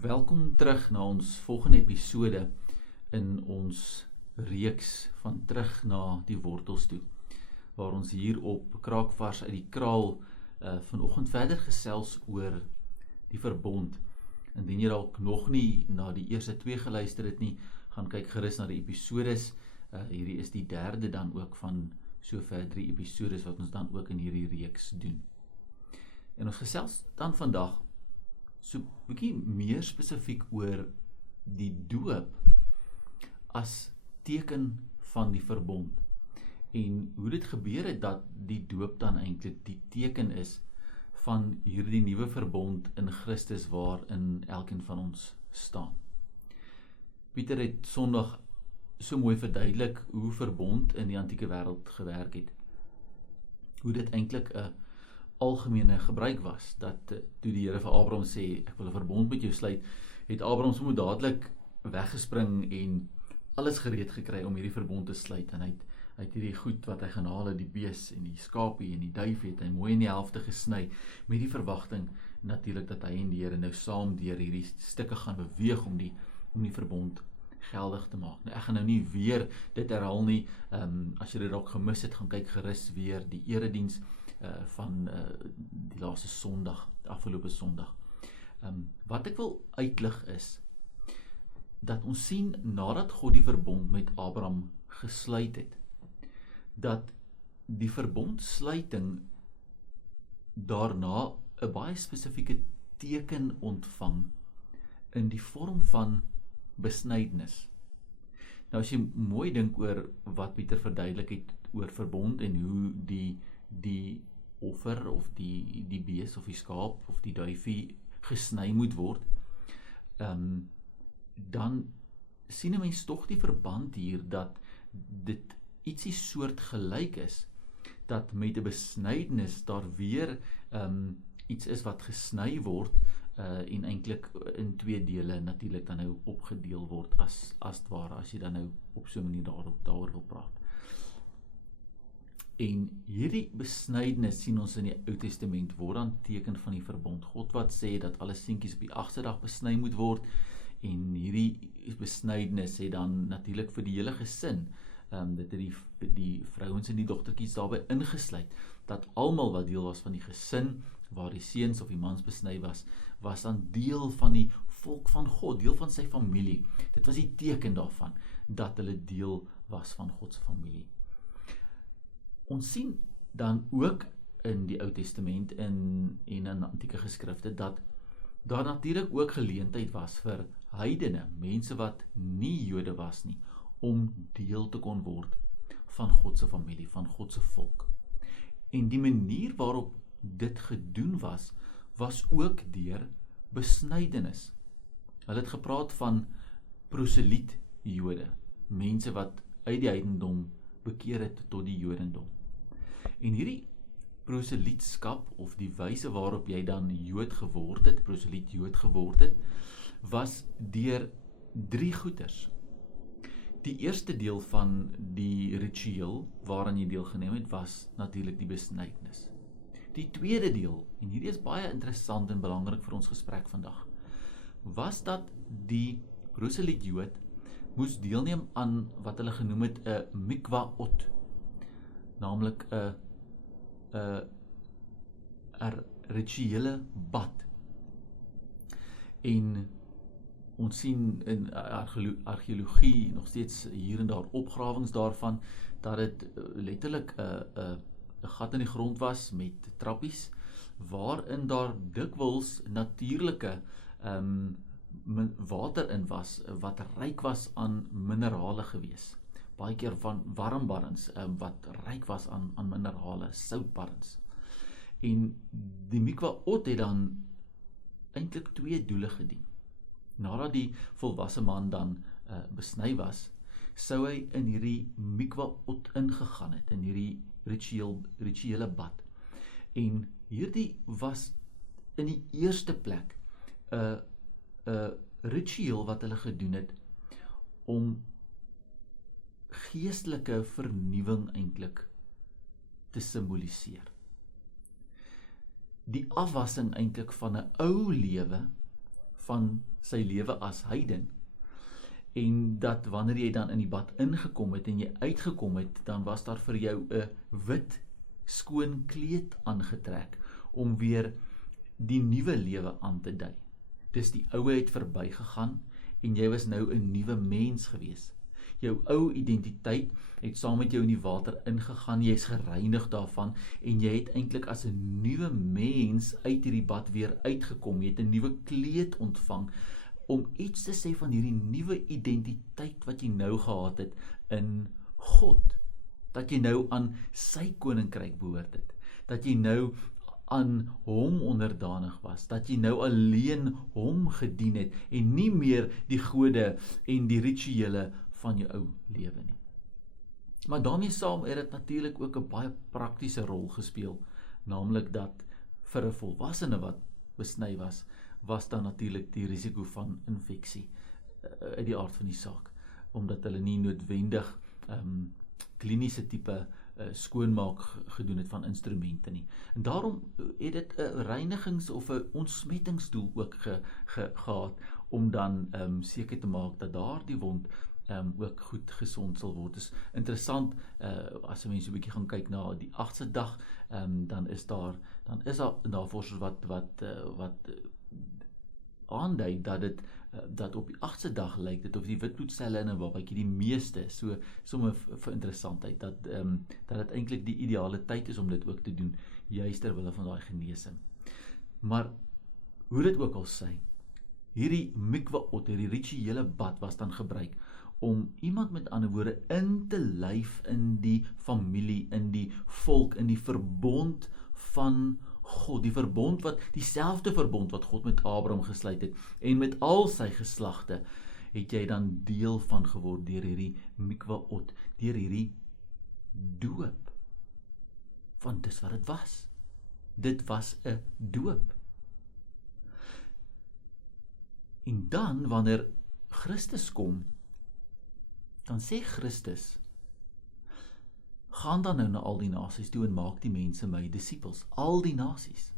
Welkom terug na ons volgende episode in ons reeks van terug na die wortels toe, waar ons hier op Kraakvars uit die kraal vanoggend verder gesels oor die verbond. Indien jy dalk nog nie na die eerste 2 geluister het nie, gaan kyk gerus na die episodes. Hierdie is die derde dan ook van sover 3 episodes wat ons dan ook in hierdie reeks doen. En ons gesels dan vandag so 'n bietjie meer spesifiek oor die doop as teken van die verbond en hoe dit gebeur het dat die doop dan eintlik die teken is van hierdie nuwe verbond in Christus waarin elkeen van ons staan. Pieter het Sondag so mooi verduidelik hoe verbond in die antieke wêreld gewerk het. Hoe dit eintlik 'n algemene gebruik was, dat toe die Here vir Abraham sê, ek wil 'n verbond met jou sluit, het Abraham sommer dadelik weggespring en alles gereed gekry om hierdie verbond te sluit, en hy het hierdie goed wat hy gaan haal, die bees en die skapie en die duif het hy mooi in die helfte gesny, met die verwagting natuurlik dat hy en die Here nou saam deur hierdie stukke gaan beweeg om die verbond geldig te maak. Nou, ek gaan nou nie weer dit herhaal nie, as jy dit dalk gemis het, gaan kyk gerus weer die erediens van die laaste Sondag, die afgelope Sondag. Wat ek wil uitlig is, dat ons sien, nadat God die verbond met Abraham gesluit het, dat die verbondsluiting daarna 'n baie spesifieke teken ontvang in die vorm van besnydenis. Nou as jy mooi dink oor wat Pieter verduidelik het oor verbond en hoe die offer of die bees of die skaap of die duifie gesny moet word, dan sien 'n mens tog die verband hier dat dit ietsie soort gelyk is, dat met 'n besnydenis daar weer iets is wat gesny word en eintlik in 2 dele natuurlik dan nou opgedeel word as het ware, as jy dan nou op so 'n manier daaroor wil praat. En hierdie besnydenis sien ons in die Ou Testament word dan teken van die verbond. God wat sê dat alle seentjies op die 8ste dag besny moet word, en hierdie besnydenis het dan natuurlik vir die hele gesin, dit het die vrouens en die dogtertjies daarbey ingesluit, dat almal wat deel was van die gesin, waar die seuns of die mans besny was dan deel van die volk van God, deel van sy familie. Dit was die teken daarvan, dat hulle deel was van God se familie. Ons sien dan ook in die Ou Testament en in antieke geskrifte, dat daar natuurlik ook geleentheid was vir heidene, mense wat nie Jode was nie, om deel te kon word van God se familie, van God se volk. En die manier waarop dit gedoen was ook deur besnydenis. Hulle het gepraat van proseliet Jode, mense wat uit die heidendom bekeer het tot die Jodendom. En hierdie proselietskap, of die wyse waarop jy dan Jood geword het, proseliet Jood geword het, was deur 3 goeters. Die eerste deel van die ritueel waaraan jy deelgeneem het, was natuurlik die besnydenis. Die tweede deel, en hierdie is baie interessant en belangrik vir ons gesprek vandag, was dat die proseliet Jood moes deelneem aan wat hulle genoem het 'n mikwaot, naamlik 'n rituele bad. En ons sien in argeologie nog steeds hier en daar opgrawings daarvan, dat dit letterlik 'n gat in die grond was met trappies, waarin daar dikwels natuurlike water in was, wat ryk was aan minerale gewees. Baie keer van warmbarrens, wat ryk was aan minerale, soutbarrens. En die mikwaot het dan eintlik 2 doele gedien. Nadat die volwasse man dan besny was, sou hy in hierdie mikwaot ingegaan het, in hierdie rituele bad. En hierdie was in die eerste plek 'n ritueel wat hulle gedoen het om geestelike vernuwing eintlik te simboliseer. Die afwassing eintlik van 'n ou lewe van sy lewe as heiden, en dat wanneer jy dan in die bad ingekom het en jy uitgekom het, dan was daar vir jou 'n wit skoon kleed aangetrek om weer die nuwe lewe aan te dui. Dus die oue het verbygegaan en jy was nou 'n nuwe mens gewees. Jou ou identiteit het saam met jou in die water ingegaan, jy is gereinig daarvan en jy het eintlik as 'n nuwe mens uit hierdie bad weer uitgekom. Jy het 'n nuwe kleed ontvang om iets te sê van hierdie nuwe identiteit wat jy nou gehad het in God. Dat jy nou aan sy koninkryk behoort het. Dat jy nou aan hom onderdanig was, dat jy nou alleen hom gedien het en nie meer die gode en die rituele van jou ou lewe nie. Maar daarmee saam het dit natuurlik ook 'n baie praktiese rol gespeel, naamlik dat vir 'n volwassene wat besny was dan natuurlik die risiko van infeksie uit die aard van die saak, omdat hulle nie noodwendig kliniese tipe skoonmaak gedoen het van instrumente nie. En daarom het dit 'n reinigings- of 'n ontsmettingsdoel ook gehad, om dan seker te maak dat daardie wond ook goed gesond sal word. Dis interessant, as jy mense 'n bietjie gaan kyk na die 8ste dag, dan is daar navorsers wat aandui dat op die 8ste dag lyk dit of die witbloedselle in 'n babatjie die meeste is, so sommer vir interessantheid, dat dit eintlik die ideale tyd is om dit ook te doen, juist terwille van daai genesing. Maar hoe dit ook al sy, hierdie mikwaot, hierdie rituele bad was dan gebruik om iemand met ander woorde in te lyf in die familie, in die volk, in die verbond van God, dieselfde verbond wat God met Abraham gesluit het, en met al sy geslagte, het jy dan deel van geword deur hierdie mikwaot, deur hierdie doop. Want dis wat dit was. Dit was 'n doop. En dan, wanneer Christus kom, dan sê Christus, gaan dan nou na al die nasies toe en maak die mense my disippels. Al die nasies.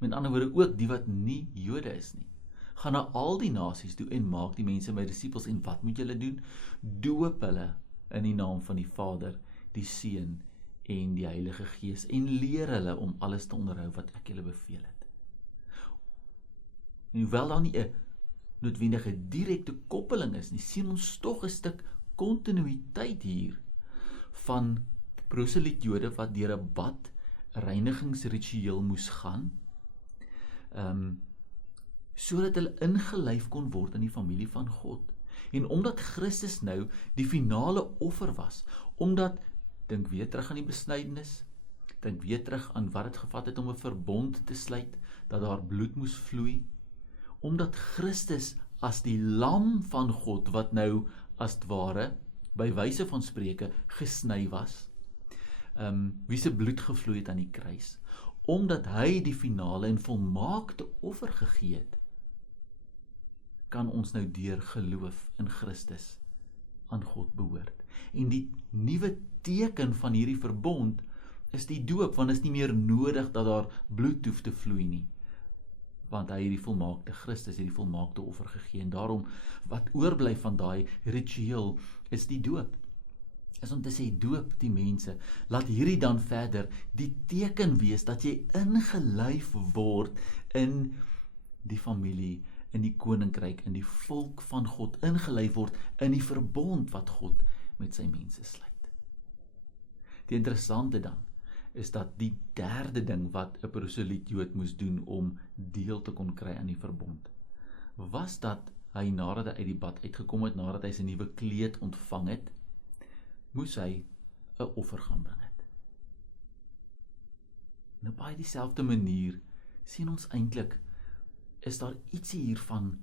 Met ander woorde ook die wat nie Jode is nie. Gaan na al die nasies toe en maak die mense my disippels. En wat moet julle doen? Doop hulle in die naam van die Vader, die Seun en die Heilige Gees, en leer hulle om alles te onderhou wat ek julle beveel het. En hoewel daar nie 'n noodwendige direkte koppeling is nie, sien ons tog 'n stuk kontinuïteit hier van proseliet Jode wat deur 'n bad reinigingsritueel moes gaan, sodat hulle ingelyf kon word in die familie van God. En omdat Christus nou die finale offer was, omdat, dink weer terug aan die besnydenis, dink weer terug aan wat dit gevat het om 'n verbond te sluit, dat daar bloed moes vloei, omdat Christus as die lam van God, wat nou as het ware, by wyse van spreke, gesny was, wie se bloed gevloei het aan die kruis, omdat hy die finale en volmaakte offer gegee het, kan ons nou deur geloof in Christus aan God behoort. En die nuwe teken van hierdie verbond is die doop, want is nie meer nodig dat daar bloed hoef te vloei nie, want hy het die volmaakte Christus, het die volmaakte offer gegee, en daarom wat oorbly van daai ritueel is die doop. Is om te sê, doop die mense, laat hierdie dan verder die teken wees dat jy ingelyf word in die familie, in die koninkryk, in die volk van God, ingelyf word in die verbond wat God met sy mense sluit. Die interessante dan is dat die derde ding wat 'n proseliet Jood moes doen om deel te kon kry aan die verbond, was dat hy nadat hy uit die bad uitgekom het, nadat hy sy nuwe kleed ontvang het, moes hy 'n offer gaan bring het. En op baie dieselfde manier sien ons eintlik, is daar ietsie hiervan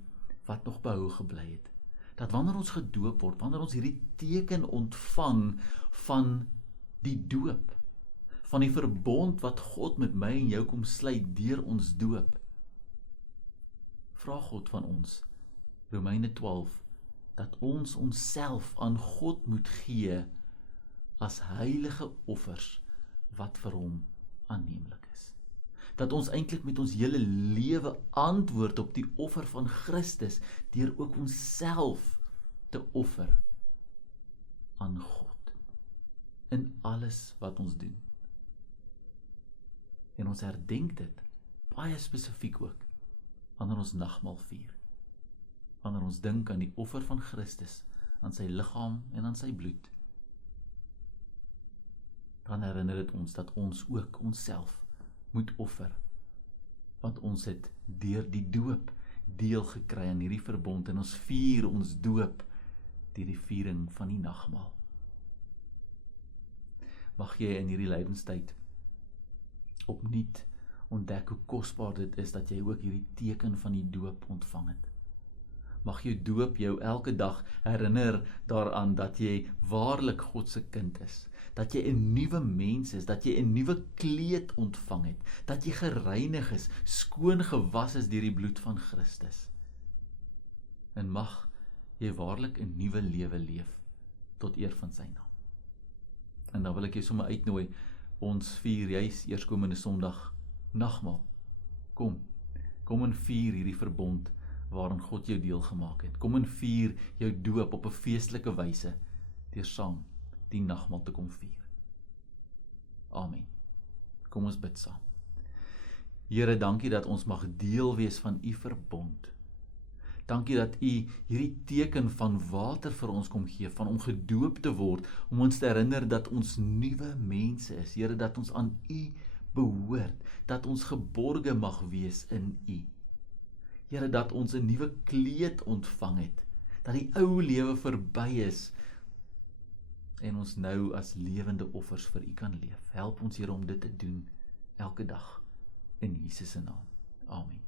wat nog behou gebly het. Dat wanneer ons gedoop word, wanneer ons hierdie teken ontvang van die doop, van die verbond wat God met my en jou kom sluit deur ons doop, vra God van ons, Romeine 12, dat ons onsself aan God moet gee as heilige offers wat vir hom aanneemlik is. Dat ons eintlik met ons hele lewe antwoord op die offer van Christus, deur ook onsself te offer aan God, in alles wat ons doen. En ons herdenk dit, baie spesifiek ook, wanneer ons nagmaal vier. Wanneer ons dink aan die offer van Christus, aan sy liggaam en aan sy bloed, dan herinner dit ons dat ons ook onsself moet offer. Want ons het deur die doop deel gekry aan hierdie verbond en ons vier ons doop deur die viering van die nagmaal. Mag jy in hierdie lydenstyd opnuut ontdek hoe kosbaar dit is dat jy ook hierdie teken van die doop ontvang het. Mag jou doop jou elke dag herinner daaraan dat jy waarlik God se kind is, dat jy 'n nuwe mens is, dat jy 'n nuwe kleed ontvang het, dat jy gereinig is, skoon gewas is deur die bloed van Christus. En mag jy waarlik 'n nuwe lewe leef tot eer van sy naam. En dan wil ek jou sommer uitnooi, ons vier juis eerskomende Sondag nagmaal. Kom en vier hierdie verbond waarin God jou deel gemaak het. Kom en vier jou doop op 'n feestelike wyse deur saam die nagmaal te kom vier. Amen. Kom ons bid saam. Here, dankie dat ons mag deel wees van u verbond. Dankie dat u hierdie teken van water vir ons kom gee, van om gedoop te word, om ons te herinner dat ons nuwe mense is. Here, dat ons aan u behoort, dat ons geborge mag wees in u. Here, dat ons 'n nuwe kleed ontvang het, dat die ou lewe verby is, en ons nou as lewende offers vir u kan leef. Help ons, Here, om dit te doen elke dag, in Jesus se naam. Amen.